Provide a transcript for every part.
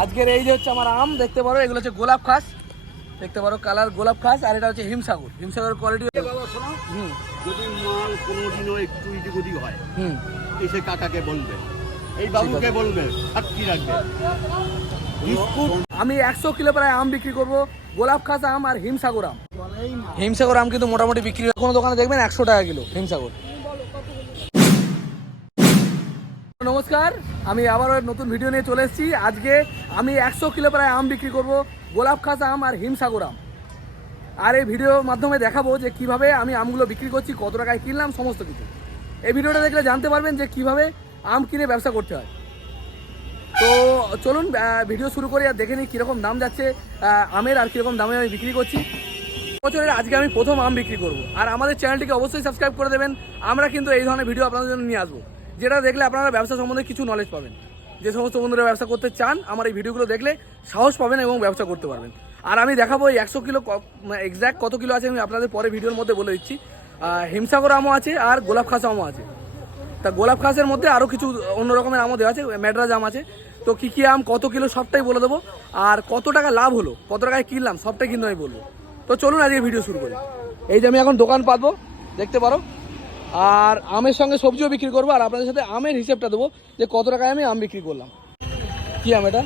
আজকের এই যে হচ্ছে আমার আম দেখতে পারো এগুলো হচ্ছে গোলাপ খাস। দেখতে পারো কালার গোলাপ খাস আর এটা হচ্ছে হিমসাগর। হিমসাগরের কোয়ালিটি বাবা শোনো। হুম। যদি মাল কোনোদিনও একটু ইদিক ওদিক হয় হুম। এসে কাকাকে বলবে এই বাবুকে বলবে সাক্ষী রাখবে বিস্কুট আমি একশো কিলো প্রায় আম বিক্রি করব গোলাপ খাস আম আর হিমসাগর আম। হিমসাগর আম কিন্তু মোটামুটি বিক্রি হয়। কোনো দোকানে দেখবেন একশো টাকা কিলো হিমসাগর। নমস্কার, আমি আবারও নতুন ভিডিও নিয়ে চলে এসেছি। আজকে আমি একশো কিলো প্রায় আম বিক্রি করব, গোলাপ খাস আম আর হিমসাগর আম। আর এই ভিডিওর মাধ্যমে দেখাবো যে কীভাবে আমি আমগুলো বিক্রি করছি, কত টাকায় কিনলাম, সমস্ত কিছু। এই ভিডিওটা দেখলে জানতে পারবেন যে কীভাবে আম কিনে ব্যবসা করতে হয়। তো চলুন ভিডিও শুরু করি আর দেখে নিই কীরকম দাম যাচ্ছে আমের আর কীরকম দামে আমি বিক্রি করছি। বছরের আজকে আমি প্রথম আম বিক্রি করব। আর আমাদের চ্যানেলটিকে অবশ্যই সাবস্ক্রাইব করে দেবেন। আমরা কিন্তু এই ধরনের ভিডিও আপনাদের জন্য নিয়ে আসব। যেটা দেখলে আপনারা ব্যবসা সম্বন্ধে কিছু নলেজ পাবেন। যে সমস্ত বন্ধুরা ব্যবসা করতে চান, আমার এই ভিডিওগুলো দেখলে সাহস পাবেন এবং ব্যবসা করতে পারবেন। আর আমি দেখাবো এই একশো কিলো এক্স্যাক্ট কত কিলো আছে আমি আপনাদের পরে ভিডিওর মধ্যে বলে দিচ্ছি। হিমসাগর আমও আছে আর গোলাপ খাস আমও আছে। তা গোলাপ খাসের মধ্যে আরও কিছু অন্য রকমের আমও দেওয়া আছে ম্যাডরাজ আম আছে। তো কী কী আম, কত কিলো সবটাই বলে দেবো। আর কত টাকা লাভ হলো, কত টাকায় কিনলাম, সবটাই কিন্তু আমি বলব। তো চলুন আজকে ভিডিও শুরু করি। এই যে আমি এখন দোকান পাবো দেখতে পারো। আর আমের সঙ্গে সবজিও বিক্রি করব, আর আপনাদের সাথে আমের হিসেবটা দেবো যে কত টাকায় আমি আম বিক্রি করলাম। কি আম এটা?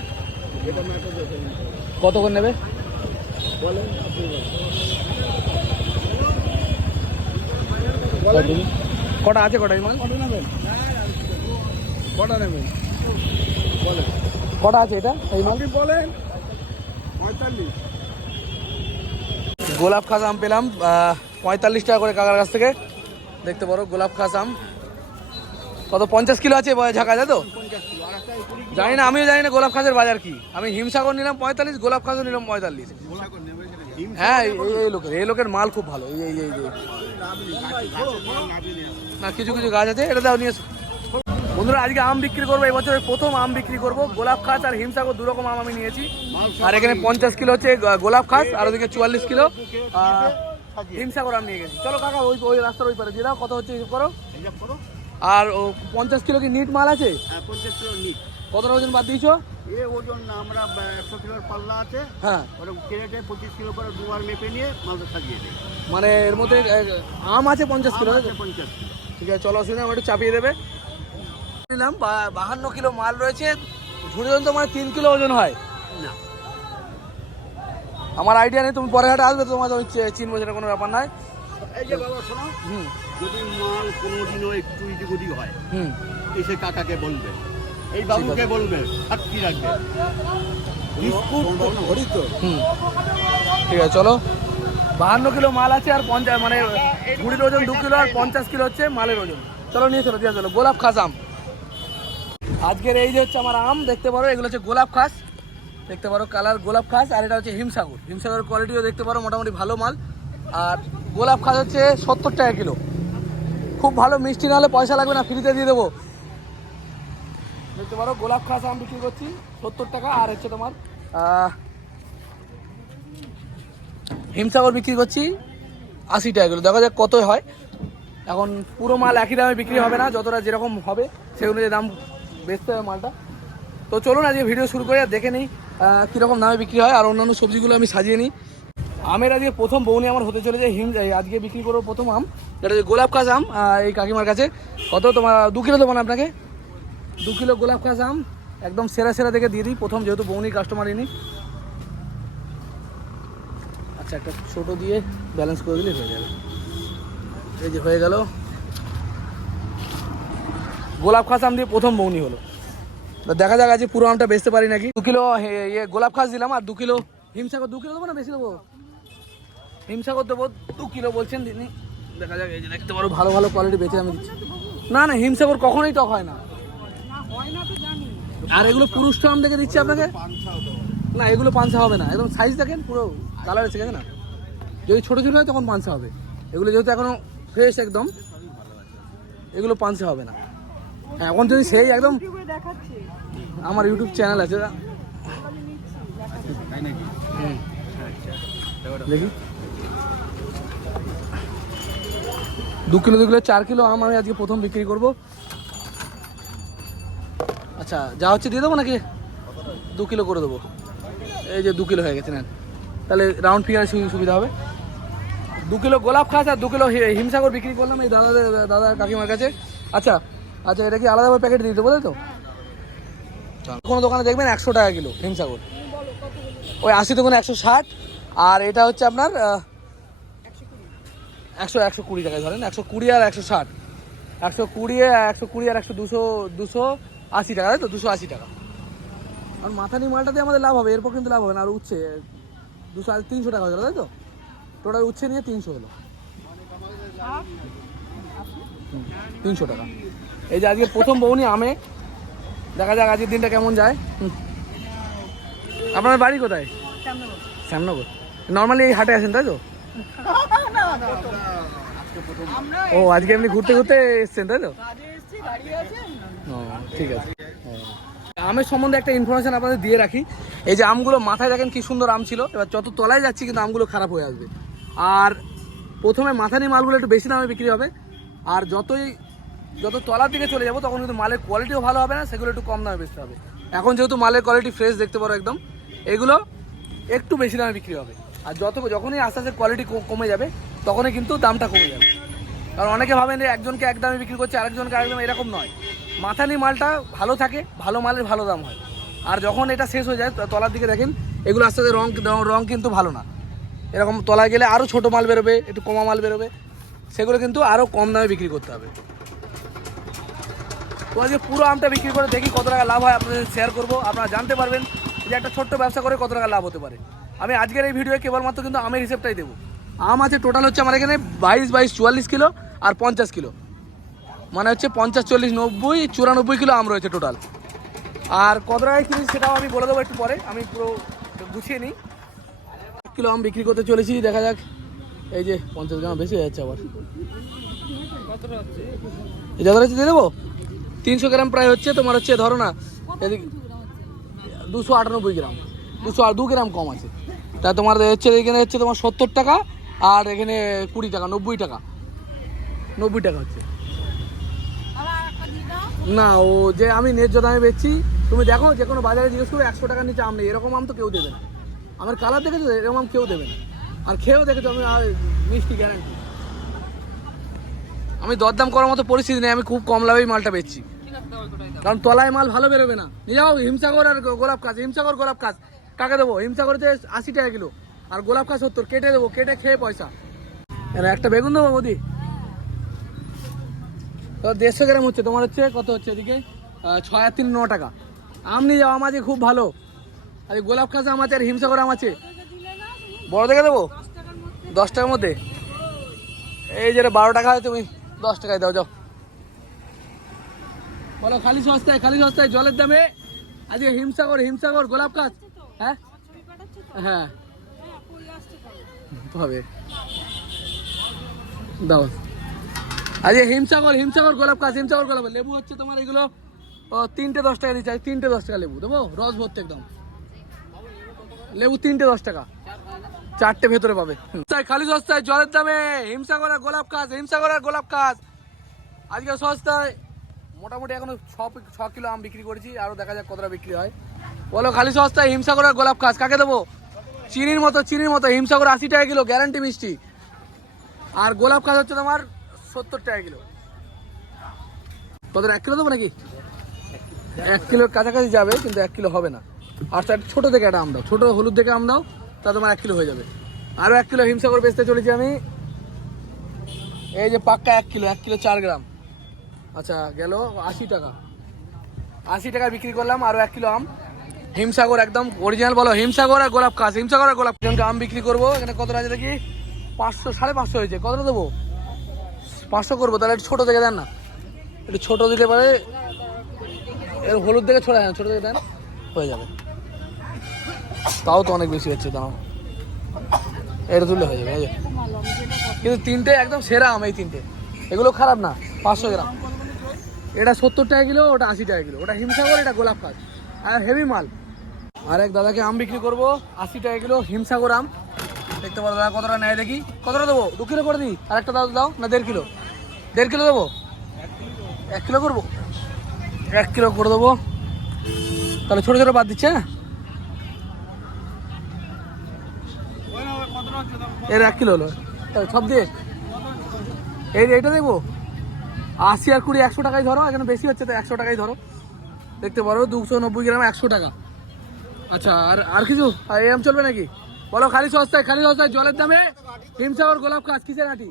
কত করে নেবে? কটা আছে কটা, ইমান? কটা নেবেন কটা আছে এটা এই মাল বলেন পঁয়তাল্লিশ গোলাপ খাস আম পেলাম পঁয়তাল্লিশ টাকা করে কাকার কাছ থেকে। দেখতে পারো, গোলাপ খাস আম কত, পঞ্চাশ কিলো আছে ঝাঁকা যায় তো? জানি না, আমিও জানি না গোলাপ খাসের বাজার কি। আমি হিমসাগর নিলাম পঁয়তাল্লিশ, গোলাপ খাসও নিলাম পঁয়তাল্লিশ। হ্যাঁ এই লোকের এই লোকের মাল খুব ভালো। এই এই। না, কিছু কিছু গাছ আছে, এটা দাও, নিয়ে। বন্ধুরা, আজকে আম বিক্রি করব, এই বছরের প্রথম আম বিক্রি করব। গোলাপ খাস আর হিমসাগর দু রকম আম আমি নিয়েছি। আর এখানে পঞ্চাশ কিলো হচ্ছে গোলাপ খাস, আর ওদিকে চুয়াল্লিশ কিলো। আহ, হিমসাগর আম নিয়ে গেছি। চলো কাকা ওই ওই রাস্তার ওই পারে। দিয়ে দাও কত হচ্ছে হিসেব করো? হিসাব করো। আর ও পঞ্চাশ কিলো কি নিট মাল আছে? হ্যাঁ পঞ্চাশ কিলো নিট। কতটা ওজন বাদ দিয়েছ? এ ওজন আমরা একশো কিলোর পাল্লা আছে। হ্যাঁ। ওটা কেটে পঁচিশ কিলো করে দুবার মেপে নিয়ে মালটা সাজিয়ে দেয় মানে এর মধ্যে আম আছে পঞ্চাশ কিলো তো? পঞ্চাশ কিলো। ঠিক আছে চলো অসুবিধা নেই, একটু চাপিয়ে দেবে। নিলাম বাহান্ন কিলো মাল রয়েছে। ঝুড়ি তো মানে তিন কিলো ওজন হয়। না। আমার আইডিয়া নেই তুমি পরে হাটে আসবে তোমার আমি চি- চিনবো সেটা কোনো ব্যাপার নয়। এই যে বাবা শোনো। হুম। যদি মাল কোনোদিনও একটু ইদিক ওদিক হয় হুম। এসে কাকাকে বলবে। এই বাবুকে বলবে রাখবে বিস্কুট ঘড়ি তো। হুম। ঠিক আছে চলো। বাহান্ন কিলো মাল আছে আর পঞ্চাশ মানে ঝুড়ির ওজন দু কিলো আর পঞ্চাশ কিলো হচ্ছে মালের ওজন। চলো নিয়ে চলো দিয়ে চলো। গোলাপ খাস আম। আজকের এই যে হচ্ছে আমার আম দেখতে পারো এগুলো হচ্ছে গোলাপ খাস। দেখতে পারো কালার গোলাপ খাস আর এটা হচ্ছে হিমসাগর। হিমসাগরের কোয়ালিটিও দেখতে পারো, মোটামুটি ভালো মাল। আর গোলাপ খাস হচ্ছে সত্তর টাকা কিলো। খুব ভালো, মিষ্টি না হলে পয়সা লাগবে না ফ্রিতে দিয়ে দেবো। দেখতে পারো, গোলাপ খাস আম বিক্রি করছি, সত্তর টাকা। আর হচ্ছে তোমার হিমসাগর বিক্রি করছি আশি টাকা কিলো। দেখা যাক কতই হয়। এখন পুরো মাল একই দামে বিক্রি হবে না, যতটা যেরকম হবে, সেই অনুযায়ী দাম বেচতে হবে মালটা। তো চলুন আজকে ভিডিও শুরু করে আর দেখে নিই কীরকম দামে বিক্রি হয় আর অন্যান্য সবজিগুলো আমি সাজিয়ে নিই। আমের আজকে প্রথম বৌনি আমার হতে চলে চলেছে হিম আজকে বিক্রি করব প্রথম আম, যেটা গোলাপ কাজ আম এই কাকিমার কাছে। কত তোমার, দু কিলো দেবো না আপনাকে? দু কিলো গোলাপ কাজ আম, একদম সেরা সেরা দেখে দিয়ে দিই। প্রথম যেহেতু বৌনি কাস্টমার ইনি আচ্ছা একটা ছোটো দিয়ে ব্যালেন্স করে দিলে হয়ে যাবে। এই যে হয়ে গেল। গোলাপ খাস আম দিয়ে প্রথম বৌনি হলো। তো দেখা যাক আজকে পুরো আমটা বেচতে পারি নাকি। দু কিলো ইয়ে গোলাপ খাস দিলাম, আর দু কিলো হিমসাগর, দু কিলো দেবো না, বেশি দেবো? হিমসাগর দেবো, দু কিলো বলছেন দিদি দেখা যাক, এই যে দেখতে পারো, ভালো ভালো কোয়ালিটি বেঁচে আমি দিচ্ছি। না না, হিমসাগর কখনোই টক হয় না। আর এগুলো পুরুষ আম দেখে দিচ্ছি আপনাকে? না, এগুলো পাঞ্চা হবে না। একদম সাইজ দেখেন, পুরো কালার এসে গেছে না? যদি ছোটো ছোটো হয় তখন পাঞ্চা হবে। এগুলো যেহেতু এখনও ফ্রেশ একদম, এগুলো পাঞ্চা হবে না। হ্যাঁ এখন যদি সেই একদম আমার ইউটিউব চ্যানেল আছে। দু কিলো দু কিলো, চার কিলো আম আমি আজকে প্রথম বিক্রি করব। আচ্ছা যা হচ্ছে দিয়ে দেবো নাকি? দু কিলো করে দেবো। এই যে দু কিলো হয়ে গেছে, নেন। তাহলে রাউন্ড ফিগারে সুবিধা হবে। দু কিলো গোলাপ খাস আর দু কিলো হিমসাগর বিক্রি করলাম এই দাদা দাদা কাকিমার কাছে। আচ্ছা আচ্ছা এটা কি আলাদাভাবে প্যাকেট দিতে বলে তো? কোনো দোকানে দেখবেন একশো টাকা কিলো হিমসাগর ওই আশি দোকানে একশো ষাট, আর এটা হচ্ছে আপনার একশো একশো কুড়ি টাকায় ধরেন, একশো কুড়ি আর একশো ষাট। একশো কুড়ি একশো কুড়ি আর একশো দুশো দুশো আশি টাকা, তাই তো? দুশো আশি টাকা। আর মাথানি মালটাতে আমাদের লাভ হবে, এরপর কিন্তু লাভ হবে না, আর উচ্ছে, দুশো আর তিনশো টাকা হয়ে তাই তো? টোটাল উচ্ছে নিয়ে তিনশো হলো। তিনশো টাকা। এই যে আজকে প্রথম বউনি আমে দেখা যাক আজকের দিনটা কেমন যায়। আপনার বাড়ি কোথায়? শ্যামনগর। নর্মালি এই হাটে আসেন, তাই তো? ও, আজকে এমনি ঘুরতে ঘুরতে এসছেন, তাই তো? ঠিক আছে। আমের সম্বন্ধে একটা ইনফরমেশন আপনাদের দিয়ে রাখি। এই যে আমগুলো মাথায় দেখেন কি সুন্দর আম ছিল। এবার যত তলায় যাচ্ছি কিন্তু আমগুলো খারাপ হয়ে আসবে। আর প্রথমে মাথানি মালগুলো একটু বেশি দামে বিক্রি হবে। আর যতই যত তলার দিকে চলে যাব, তখন কিন্তু মালের কোয়ালিটিও ভালো হবে না, সেগুলো একটু কম দামে বেচতে হবে। এখন যেহেতু মালের কোয়ালিটি ফ্রেশ দেখতে পারো একদম, এগুলো একটু বেশি দামে বিক্রি হবে। আর যত যখনই আস্তে আস্তে কোয়ালিটি কমে যাবে, তখনই কিন্তু দামটা কমে যাবে। কারণ অনেকে ভাবেন যে একজনকে এক দামে বিক্রি করছে, আরেকজনকে আরেক দামে, এরকম নয়। মাথানি মালটা ভালো থাকে, ভালো মালের ভালো দাম হয়। আর যখন এটা শেষ হয়ে যায় তলার দিকে দেখেন, এগুলো আস্তে আস্তে রং রং কিন্তু ভালো না। এরকম তলায় গেলে আরও ছোটো মাল বেরোবে, একটু কমা মাল বেরোবে, সেগুলো কিন্তু আরও কম দামে বিক্রি করতে হবে। তো আজকে পুরো আমটা বিক্রি করে দেখি কত টাকা লাভ হয়, আপনাদের শেয়ার করব। আপনারা জানতে পারবেন যে একটা ছোট্ট ব্যবসা করে কত টাকা লাভ হতে পারে। আমি আজকের এই ভিডিওয়ে কেবলমাত্র কিন্তু আমের হিসেবটাই দেবো। আম আছে টোটাল হচ্ছে আমার এখানে বাইশ বাইশ চুয়াল্লিশ কিলো আর পঞ্চাশ কিলো। মানে হচ্ছে পঞ্চাশ, চল্লিশ, নব্বই, চুরানব্বই কিলো আম রয়েছে টোটাল আর কত টাকায় কিনি সেটাও আমি বলে দেবো একটু পরে। আমি পুরো গুছিয়ে নিই। এক কিলো আম বিক্রি করতে চলেছি, দেখা যাক। এই যে পঞ্চাশ গ্রাম বেশি হয়ে যাচ্ছে আবার। যত হচ্ছে দিয়ে দেবো? তিনশো গ্রাম প্রায় হচ্ছে তোমার হচ্ছে, ধরো না, এদিকে দুশো আটানব্বই গ্রাম, দুশো দু গ্রাম কম আছে। তা তোমার হচ্ছে, এখানে হচ্ছে তোমার সত্তর টাকা, আর এখানে কুড়ি টাকা, নব্বই টাকা নব্বই টাকা হচ্ছে। না, ও যে আমি ন্যায্য দামে বেচছি, তুমি দেখো, যে কোনো বাজারে জিজ্ঞেস করবে একশো টাকার নিচে আম নেই, এরকম আম তো কেউ দেবে না। আমার কালার দেখেছ? এরকম আম কেউ দেবে না। আর খেয়েও দেখেছ, আমি আর মিষ্টি গ্যারান্টি আমি দরদাম করার মতো পরিস্থিতি নেই, আমি খুব কম লাভেই মালটা বেচছি। কারণ তলায় মাল ভালো বেরোবে না। নিয়ে যাও হিমসাগর আর গোলাপ কাজ হিমসাগর গোলাপ কাজ কাকে দেবো? হিমসাগর হচ্ছে আশি টাকা কিলো। আর গোলাপ কাজ সত্তর, কেটে দেবো, কেটে খেয়ে পয়সা। একটা বেগুন দেবো মোদি তো দেড়শো গ্রাম হচ্ছে, তোমার হচ্ছে কত হচ্ছে এদিকে? ছয় আর তিন, ন টাকা। আম যাও, আম খুব ভালো। আর গোলাপ খাস আম আর হিমসাগর আম আছে। বড় দেখে দেবো? দশ টাকার মধ্যে। এই যেটা বারো টাকা হয়, তুমি দশ টাকায় দাও, যাও। বলো খালি সস্তায় খালি সস্তায় জলের দামে? আজকে হিমসাগর হিমসাগর গোলাপ গাছ? হ্যাঁ? হ্যাঁ। হবে। দাও। আজকে হিমসাগর হিমসাগর গোলাপ গাছ হিমসাগর গোলাপ লেবু হচ্ছে তোমার এগুলো ও, তিনটে দশ টাকা দিচ্ছে। তিনটে দশ টাকা লেবু। দেবো? রস ভর্তি একদম। লেবু তিনটে দশ টাকা। চারটে ভেতরে পাবে। খালি সস্তায় জলের দামে। হিমসাগর আর গোলাপ কাজ হিমসাগর আর গোলাপ কাজ আজকে সস্তায়। মোটামুটি এখনও ছ কিলো আম বিক্রি করেছি, আরও দেখা যাক কতটা বিক্রি হয়। বলো, খালি সস্তায় হিমসাগর আর গোলাপ গাছ, কাকে দেবো? চিনির মতো চিনির মতো, হিমসাগর আশি টাকা কিলো, গ্যারান্টি মিষ্টি। আর গোলাপ গাছ হচ্ছে তোমার সত্তর টাকা কিলো। কত এক কিলো দেবো নাকি? এক কিলোর কাছাকাছি যাবে, কিন্তু এক কিলো হবে না। আর তার ছোটো থেকে একটা আম দাও, ছোটো হলুদ থেকে আম দাও, তা তোমার এক কিলো হয়ে যাবে। আরও এক কিলো হিমসাগর বেচতে চলেছি আমি। এই যে পাক্কা এক কিলো এক কিলো চার গ্রাম। আচ্ছা গেল আশি টাকা। আশি টাকা বিক্রি করলাম আরও এক কিলো আম। হিমসাগর একদম অরিজিনাল বলো, হিমসাগর আর গোলাপ কাজ হিমসাগর আর গোলাপ আম বিক্রি করব, এখানে কত আছে দেখি? পাঁচশো, সাড়ে পাঁচশো হয়েছে। কতটা দেবো? পাঁচশো করব, তাহলে একটু ছোটো থেকে দেন না। একটু ছোটো দিতে পারে এর হলুদ থেকে ছোটো হ্যাঁ ছোটো থেকে দেন, হয়ে যাবে। তাও তো অনেক বেশি হচ্ছে দাম এটা তুললে হয়ে যাবে কিন্তু তিনটে একদম সেরা আম, এই তিনটে। এগুলো খারাপ না, পাঁচশো গ্রাম। এটা সত্তর টাকা কিলো, ওটা আশি টাকা কিলো। ওটা হিমসাগর এটা গোলাপ কাজ আর হেভি মাল। আর এক দাদাকে আম বিক্রি করব, আশি টাকা কিলো হিমসাগর আম। দেখতে পারো দাদা কতটা নেয় দেখি। কতটা দেবো? দু কিলো করে দিই। আর একটা দাদা দাও। না, দেড় কিলো। দেড় কিলো দেবো? এক কিলো করব। এক কিলো করে দেবো। তাহলে ছোটো ছোটো বাদ দিচ্ছে হ্যাঁ? এর এক কিলো হলো। সব দিয়ে। এই এইটা দেখব আশি আর কুড়ি একশো টাকায় ধরো, এখানে বেশি হচ্ছে তো একশো টাকায় ধরো। দেখতে পারো, দুশো নব্বই গ্রাম একশো টাকা। আচ্ছা আর আর কিছু? আর এরম চলবে নাকি? বলো, খালি সস্তায় খালি সস্তায় জলের দামে? হিমসাগর গোলাপ কাজ কিসের আটি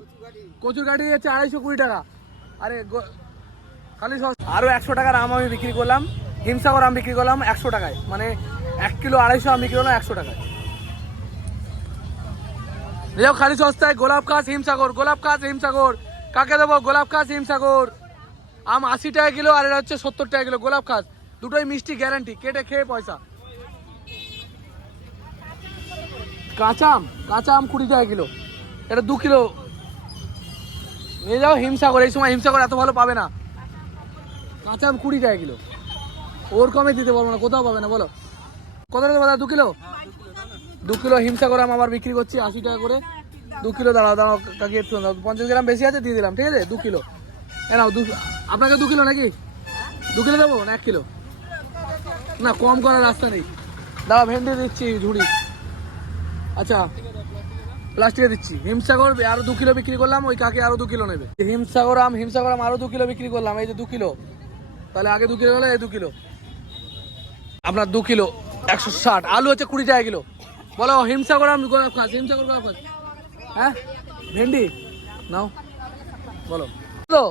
কচুর গাড়ি হচ্ছে আড়াইশো কুড়ি টাকা। আরে খালি সস্তা আরও একশো টাকার আম আমি বিক্রি করলাম। হিমসাগর আম বিক্রি করলাম একশো টাকায়। মানে এক কিলো আড়াইশো আম বিক্রি করলাম একশো টাকায়। যাও খালি সস্তায় গোলাপ কাজ হিমসাগর, গোলাপ কাজ হিমসাগর। কাকে দেবো? গোলাপ খাস হিমসাগর। আম আশি টাকা কিলো, আর এটা হচ্ছে সত্তর টাকা কিলো। গোলাপ খাস দুটোই মিষ্টি গ্যারান্টি কেটে খেয়ে পয়সা। কাঁচা আম কাঁচা আম কুড়ি টাকা কিলো। এটা দু কিলো। নিয়ে যাও হিমসাগর। এই সময় হিমসাগর এত ভালো পাবে না। কাঁচা আম কুড়ি টাকা কিলো। ওর কমে দিতে পারব না, কোথাও পাবে না, বলো। কত দাদা? দু কিলো? দু কিলো হিমসাগর আম আবার বিক্রি করছি, আশি টাকা করে। দু কিলো, দাঁড়াও দাঁড়াও, কাকি একটু দাও পঞ্চাশ গ্রাম বেশি আছে, দিয়ে দিলাম, ঠিক আছে? দু কিলো। এ দু আপনাকে দু কিলো নাকি? দু কিলো দেবো না, এক কিলো? না, কম করার রাস্তা নেই। দাঁড়া ভেন্ডি দিচ্ছি, ঝুড়ি। আচ্ছা প্লাস্টিকে দিচ্ছি। হিমসাগর আরও দু কিলো বিক্রি করলাম, ওই কাকে আরও দু কিলো নেবে। হিমসাগর আম হিমসাগর আম আরও দু কিলো বিক্রি করলাম, এই যে দু কিলো। তাহলে আগে দু কিলো হলে এই দু কিলো। আপনার দু কিলো, একশো ষাট। আলু হচ্ছে কুড়ি টাকা কিলো। বলো, হিমসাগর আম, হিমসাগর হ্যাঁ? ভেন্ডি? নাও। বলো। তো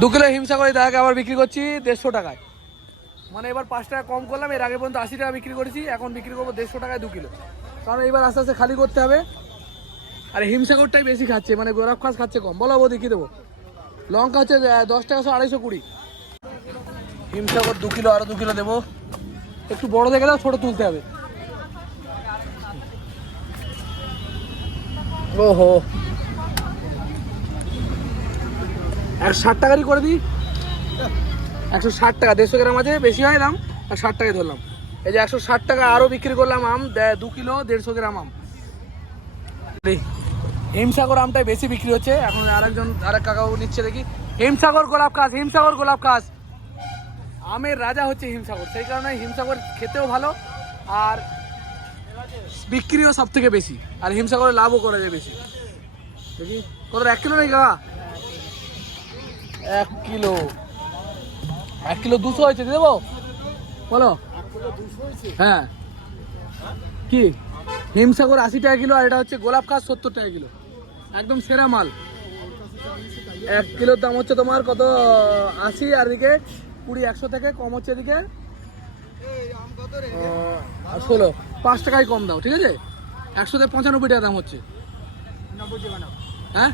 দু কিলো হিমসাগর দাদাকে আবার বিক্রি করছি দেড়শো টাকায়। মানে এবার পাঁচ টাকা কম করলাম এর আগে পর্যন্ত আশি টাকা বিক্রি করেছি এখন বিক্রি করব দেড়শো টাকায় দু কিলো। কারণ এবার আস্তে আস্তে খালি করতে হবে। আর হিমসাগরটাই বেশি খাচ্ছে মানে গোলাপ খাস খাচ্ছে কম। বলো বৌদি কি দেবো? লঙ্কা হচ্ছে দশ টাকা আড়াইশো কুড়ি। হিমসাগর দু কিলো আরও দু কিলো দেবো। একটু বড় দেখে দাও ছোট তুলতে হবে। ওহো। একশো ষাট টাকারই করে দিই। একশো ষাট টাকা, দেড়শো গ্রাম আছে, বেশি হয় দাম আর ষাট টাকায় ধরলাম। এই যে একশো ষাট টাকা আরও বিক্রি করলাম আম, দে- কিলো, দেড়শো গ্রাম আম। হিমসাগর আমটাই বেশি বিক্রি হচ্ছে। এখন আরেকজন, আরেক কাকাও নিচ্ছে দেখি। হিমসাগর গোলাপ কাজ হিমসাগর গোলাপ কাজ আমের রাজা হচ্ছে হিমসাগর, সেই কারণে হিমসাগর খেতেও ভালো। আর বিক্রিও সব থেকে বেশি, আর হিমসাগরে লাভও করা যায় বেশি। দেখি, কত, এক কিলো নেই কাকা এক কিলো। এক কিলো দুশো হয়েছে, দিয়ে দেবো? বলো। হ্যাঁ। কি? হিমসাগর আশি টাকা কিলো, আর এটা হচ্ছে গোলাপ খাস সত্তর টাকা কিলো। একদম সেরা মাল। এক কিলোর দাম হচ্ছে তোমার কত? আশি, আর এদিকে কুড়ি, একশো থেকে কম হচ্ছে এদিকে ষোলো। পাঁচ টাকায় কম দাও ঠিক আছে? একশোতে পঁচানব্বই টাকা দাম হচ্ছে। হ্যাঁ?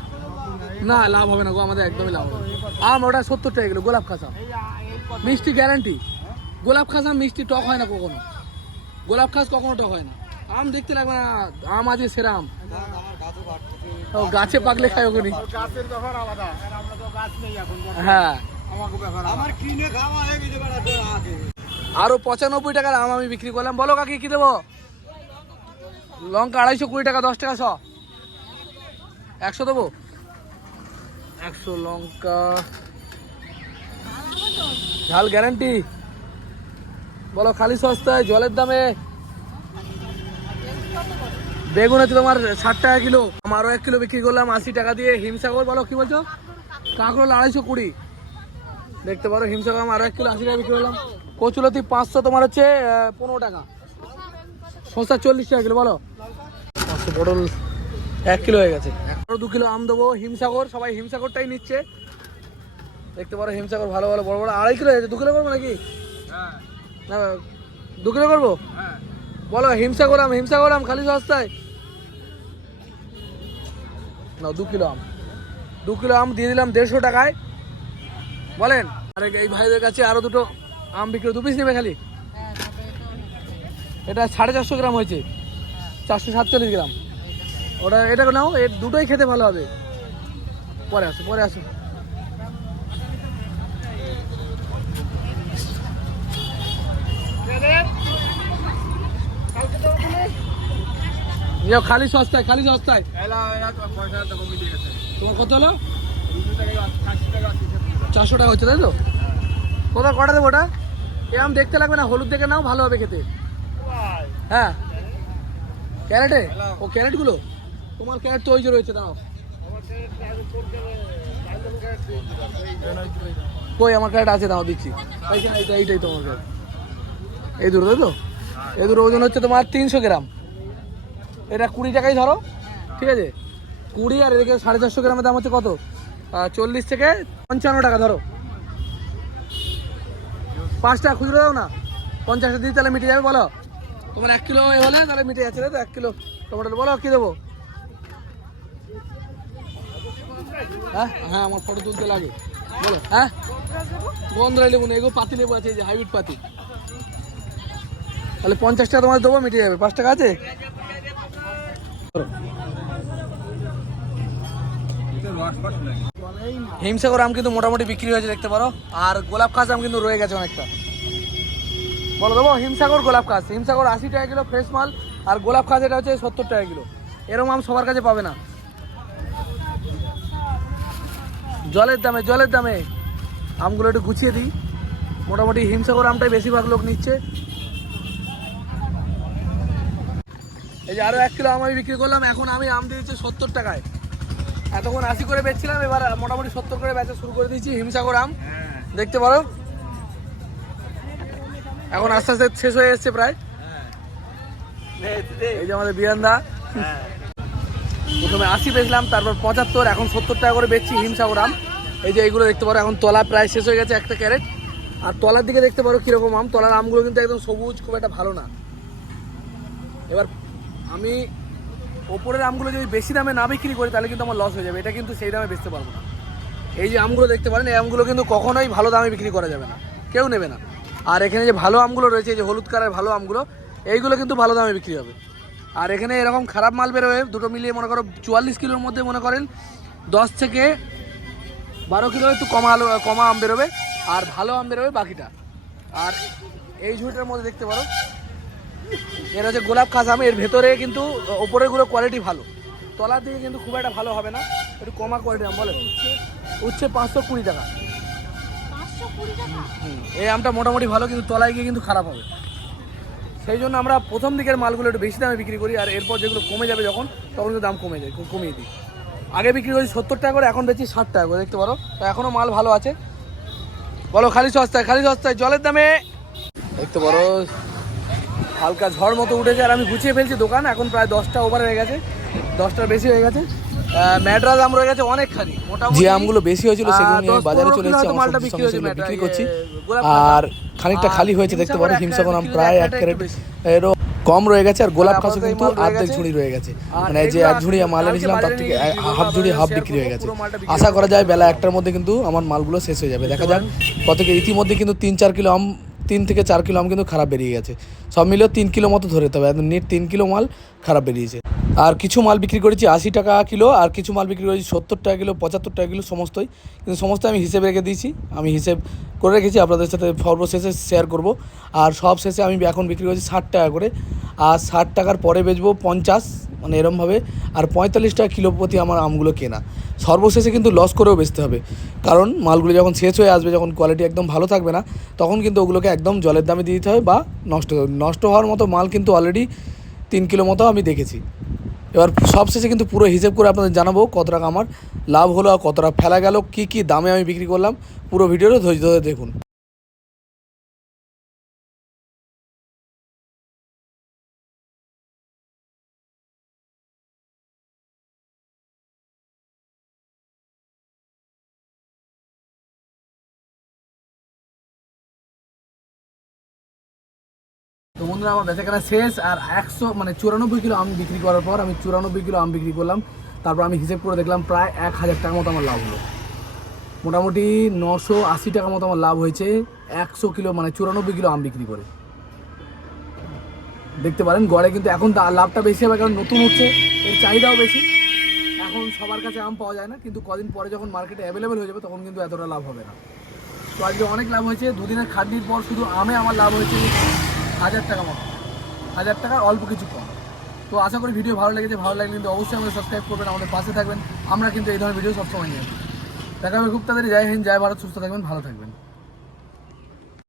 না লাভ হবে না গো আমাদের একদমই লাভ হবে আম ওটা সত্তর টাকা কিলো গোলাপ খাসা। মিষ্টি গ্যারান্টি গোলাপ খাস আম মিষ্টি টক হয় না কখনো। গোলাপ খাস কখনো টক হয় না। আম দেখতে লাগবে না আম আছে সেরা আম। ও গাছে পাকলে খায় ওখানে গাছের ব্যাপার আলাদা। আর আমরা তো গাছ নেই এখন হ্যাঁ। আমার কিনে খাওয়া হয়ে গেছে বেড়াতে আগে আরও পঁচানব্বই টাকার আম আমি বিক্রি করলাম। বলো কাকি, কি দেবো? লঙ্কা আড়াইশো কুড়ি টাকা, দশ টাকা শ। একশো দেবো? একশো লঙ্কা। ঝাল গ্যারান্টি বলো, খালি সস্তায়, জলের দামে? বেগুন হচ্ছে তোমার ষাট টাকা কিলো। আমারও এক কিলো বিক্রি করলাম, আশি টাকা দিয়ে। হিমসাগর, বলো, কি বলছো? কাঁকরোল আড়াইশো কুড়ি। দেখতে পারো, হিমসাগর আরও এক কিলো আশি টাকা বিক্রি করলাম। কচুলতি পাঁচশো তোমার হচ্ছে পনেরো টাকা। শসা চল্লিশ টাকা কিলো বলো? পাঁচশো পটল এক কিলো হয়ে গেছে। আরও দু কিলো আম দেবো হিমসাগর সবাই হিমসাগরটাই নিচ্ছে। দেখতে পারো হিমসাগর ভালো ভালো বড় বড়। আড়াই কিলো হয়েছে দু কিলো করব নাকি? না দু কিলো করব? বলো হিমসাগর আম হিমসাগর আম খালি সস্তায়? না দু কিলো আম। দু কিলো আম দিয়ে দিলাম দেড়শো টাকায়। বলেন। আরে এই ভাইদের কাছে আরও দুটো আম বিক্রি দু পিস নেবে খালি? এটা সাড়ে চারশো গ্রাম হয়েছে। চারশো সাতচল্লিশ গ্রাম। ওটা, এটা নাও এর দুটোই খেতে ভালো হবে। পরে আসো পরে আসো। খালি সস্তায় খালি সস্তায়। তোমার কত হলো? চারশো টাকা হচ্ছে, তাই তো? কোথাও কটা দেবো ওটা? এরকম দেখতে লাগবে না, হলুদ দেখে নাও, ভালো হবে খেতে। হ্যাঁ। ক্যারেটে? ও, ক্যারেটগুলো? তোমার ক্যারেট তো ওই যে রয়েছে দাও কই, আমার ক্যারেট আছে দাও দিচ্ছি। এইটাই তোমার ক্যারেট। এই তাই তো? এই দুটো ওজন হচ্ছে তোমার তিনশো গ্রাম। এটা কুড়ি টাকাই ধরো, ঠিক আছে? কুড়ি আর এদিকে সাড়ে চারশো গ্রামের দাম হচ্ছে কত? চল্লিশ থেকে পঞ্চান্ন টাকা ধরো। পাঁচ টাকা খুচরো দাও না। পঞ্চাশটা দিয়ে তাহলে মিটে যাবে, বলো। তোমার এক কিলো হলে তাহলে মিটে যাচ্ছে তো এক কিলো টমেটো বলো, কি দেবো? হ্যাঁ? হ্যাঁ আমার ফটো তুলতে লাগে। বলো হ্যাঁ? গন্ধরা লেবু না পাতি লেবু আছে যে হাইব্রিড পাতি। তাহলে পঞ্চাশ টাকা তোমার দেবো, মিটে যাবে। পাঁচ টাকা আছে? হিমসাগর আম কিন্তু মোটামুটি বিক্রি হয়েছে, দেখতে পারো। আর গোলাপ খাস আম কিন্তু রয়ে গেছে অনেকটা। বলো দেবো, হিমসাগর গোলাপ খাস হিমসাগর আশি টাকা কিলো ফ্রেশ মাল, আর গোলাপ খাস এটা হচ্ছে সত্তর টাকা কিলো। এরকম আম সবার কাছে পাবে না। জলের দামে জলের দামে। আমগুলো একটু গুছিয়ে দিই। মোটামুটি হিমসাগর আমটাই বেশিরভাগ লোক নিচ্ছে। এই যে আরও এক কিলো আম আমি বিক্রি করলাম, এখন আমি আম দিয়েছি সত্তর টাকায়। এতক্ষণ আশি করে বেচছিলাম এবার মোটামুটি সত্তর করে বেচা শুরু করে দিয়েছি হিমসাগর আম। দেখতে পারো? এখন আস্তে আস্তে শেষ হয়ে এসছে প্রায়। এই যে আমাদের বিয়ান্দা। প্রথমে আশি বেচলাম তারপর পঁচাত্তর এখন সত্তর টাকা করে বেচছি হিমসাগর আম। এই যে এইগুলো দেখতে পারো এখন তলা প্রায় শেষ হয়ে গেছে একটা ক্যারেট। আর তলার দিকে দেখতে পারো কীরকম আম তলার আমগুলো কিন্তু একদম সবুজ খুব একটা ভালো না। এবার আমি ওপরের আমগুলো যদি বেশি দামে না বিক্রি করি, তাহলে কিন্তু আমার লস হয়ে যাবে। এটা কিন্তু সেই দামে বেচতে পারব না। এই যে আমগুলো দেখতে পারেন, এই আমগুলো কিন্তু কখনোই ভালো দামে বিক্রি করা যাবে না। কেউ নেবে না। আর এখানে যে ভালো আমগুলো রয়েছে যে হলুদ কালারের ভালো আমগুলো, এইগুলো কিন্তু ভালো দামে বিক্রি হবে। আর এখানে এরকম খারাপ মাল বেরোবে দুটো মিলিয়ে মনে করো চুয়াল্লিশ কিলোর মধ্যে মনে করেন দশ থেকে বারো কিলো একটু কমা আলো, কমা আম বেরোবে, আর ভালো আম বেরোবে বাকিটা। আর এই ঝুড়িটার মধ্যে দেখতে পারো এর হচ্ছে গোলাপ খাস আম এর ভেতরে কিন্তু ওপরেরগুলো কোয়ালিটি ভালো। তলার দিকে কিন্তু খুব একটা ভালো হবে না একটু কমা কোয়ালিটি আম বলে উচ্ছে পাঁচশো কুড়ি টাকা। এই আমটা মোটামুটি ভালো কিন্তু তলায় গিয়ে কিন্তু খারাপ হবে। সেই জন্য আমরা প্রথম দিকের মালগুলো একটু বেশি দামে বিক্রি করি আর এরপর যেগুলো কমে যাবে যখন তখন কিন্তু দাম কমে যায় কমিয়ে দিই। আগে বিক্রি করি সত্তর টাকা করে এখন বেচি ষাট টাকা করে দেখতে পারো? তো এখনও মাল ভালো আছে। বলো খালি সস্তায় খালি সস্তায় জলের দামে। দেখতে পারো হালকা ঝড় মতো উঠেছে আর আমি গুছিয়ে ফেলছি দোকান এখন প্রায় দশটা ওভার হয়ে গেছে দশটার বেশি হয়ে গেছে। ম্যাড্রাস আম রয়ে গেছে অনেকখানি যে আমগুলো বেশি হয়েছিল সেগুলো নিয়ে বাজারে চলে এসেছি আমার সঙ্গে সেগুলো বিক্রি করছি। আর খানিকটা খালি হয়েছে দেখতে পারো হিমসাগর আম প্রায় এক ক্যারেট। এরও কম রয়ে গেছে আর গোলাপ খাসও কিন্তু অর্ধেক ঝুড়ি রয়ে গেছে। মানে যে এক ঝুড়ি মাল এনেছিলাম তার থেকে হাফ ঝুড়ি হাফ বিক্রি হয়ে গেছে। আশা করা যায় বেলা একটার মধ্যে কিন্তু আমার মালগুলো শেষ হয়ে যাবে। দেখা যাক কত ইতিমধ্যে কিন্তু তিন চার কিলো আম তিন থেকে চার কিলো আম কিন্তু খারাপ বেরিয়ে গেছে। সব মিলেও তিন কিলো মতো ধরে একদম নেট তিন কিলো মাল খারাপ বেরিয়েছে। আর কিছু মাল বিক্রি করেছি আশি টাকা কিলো, আর কিছু মাল বিক্রি করেছি সত্তর টাকা কিলো, পঁচাত্তর টাকা কিলো, সমস্তই। কিন্তু সমস্ত আমি হিসেবে রেখে দিয়েছি। আমি হিসেব করে রেখেছি, আপনাদের সাথে সর্বশেষে শেয়ার করব। আর সব শেষে আমি এখন বিক্রি করছি ষাট টাকা করে। আর ষাট টাকার পরে বেচবো পঞ্চাশ মানে এরমভাবে। আর পঁয়তাল্লিশ টাকা কিলো প্রতি আমার আমগুলো কেনা। সর্বশেষে কিন্তু লস করেও বেচতে হবে। কারণ মালগুলো যখন শেষ হয়ে আসবে, যখন কোয়ালিটি একদম ভালো থাকবে না, তখন কিন্তু ওগুলোকে একদম জলের দামে দিয়ে দিতে হবে বা নষ্ট নষ্ট হওয়ার মতো মাল কিন্তু অলরেডি তিন কিলো মতো আমি দেখেছি। এবার সবশেষে কিন্তু পুরো হিসেব করে আপনাদের জানাব কত টাকা আমার লাভ হলো আর কতটা ফেলা গেল, কী কী দামে আমি বিক্রি করলাম। পুরো ভিডিওটা ধৈর্য ধরে দেখুন। বন্ধুরা, আমার বেচাকেনা শেষ আর একশো মানে চুরানব্বই কিলো আম বিক্রি করার পর আমি চুরানব্বই কিলো আম বিক্রি করলাম। তারপর আমি হিসেব করে দেখলাম প্রায় এক হাজার টাকা মতো আমার লাভ হলো। মোটামুটি নশো আশি টাকা মতো আমার লাভ হয়েছে, একশো কিলো মানে চুরানব্বই কিলো আম বিক্রি করে। দেখতে পারেন, গড়ে কিন্তু এখন লাভটা বেশি হবে, কারণ নতুন হচ্ছে, এর চাহিদাও বেশি। এখন সবার কাছে আম পাওয়া যায় না, কিন্তু কদিন পরে যখন মার্কেটে অ্যাভেলেবেল হয়ে যাবে, তখন কিন্তু এতটা লাভ হবে না। তো আজকে অনেক লাভ হয়েছে, দুদিনের খাটনির পর শুধু আমে আমার লাভ হয়েছে। হাজার টাকা মতো। হাজার টাকা, অল্প কিছু কম। তো আশা করি ভিডিও ভালো লেগেছে, ভালো লাগলে কিন্তু অবশ্যই আমাদের সাবস্ক্রাইব করবেন, আমাদের পাশে থাকবেন। আমরা কিন্তু এই ধরনের ভিডিও সবসময় নিয়ে আসি। দেখা হবে খুব তাড়াতাড়ি। জয় হিন্দ, জয় ভারত, সুস্থ থাকবেন, ভালো থাকবেন।